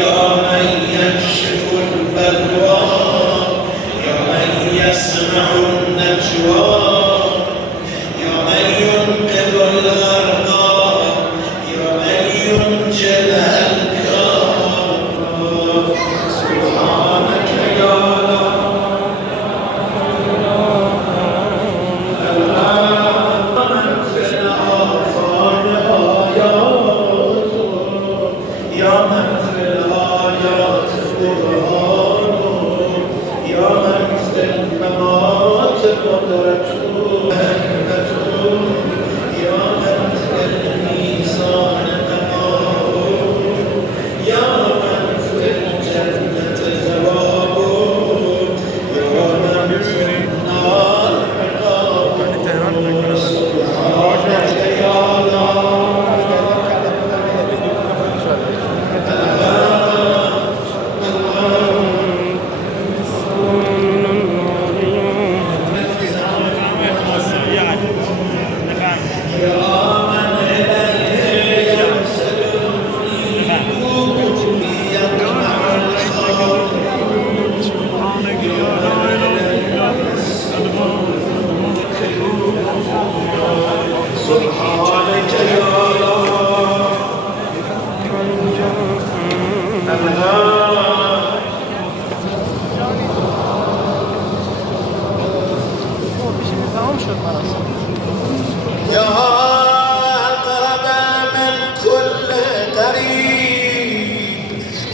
يا من يكشف البلوى، يا من يسمع النجوى، يا من ينقذ الغرقى، يا من ينجي الهلكى. سبحانك يا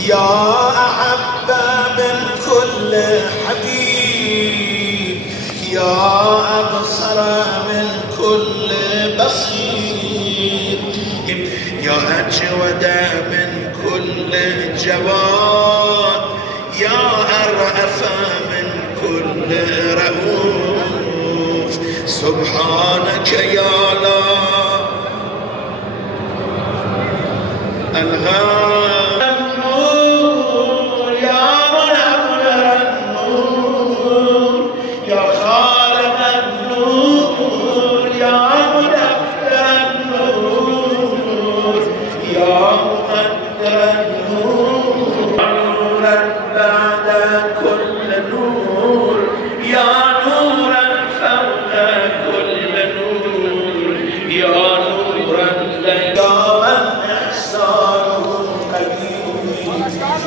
يا أحب من كل حبيب، يا أبصر من كل بصير، يا أجود من كل جواد، يا أرأف من كل رؤوف. سبحانك يا لا الغالب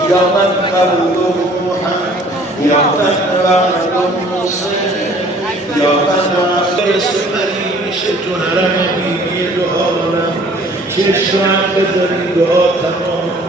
يا من قبل روحا، يا من بعد مصير، يا من آخر سمري شتون رمي دعانا كشان بدري دعا تمام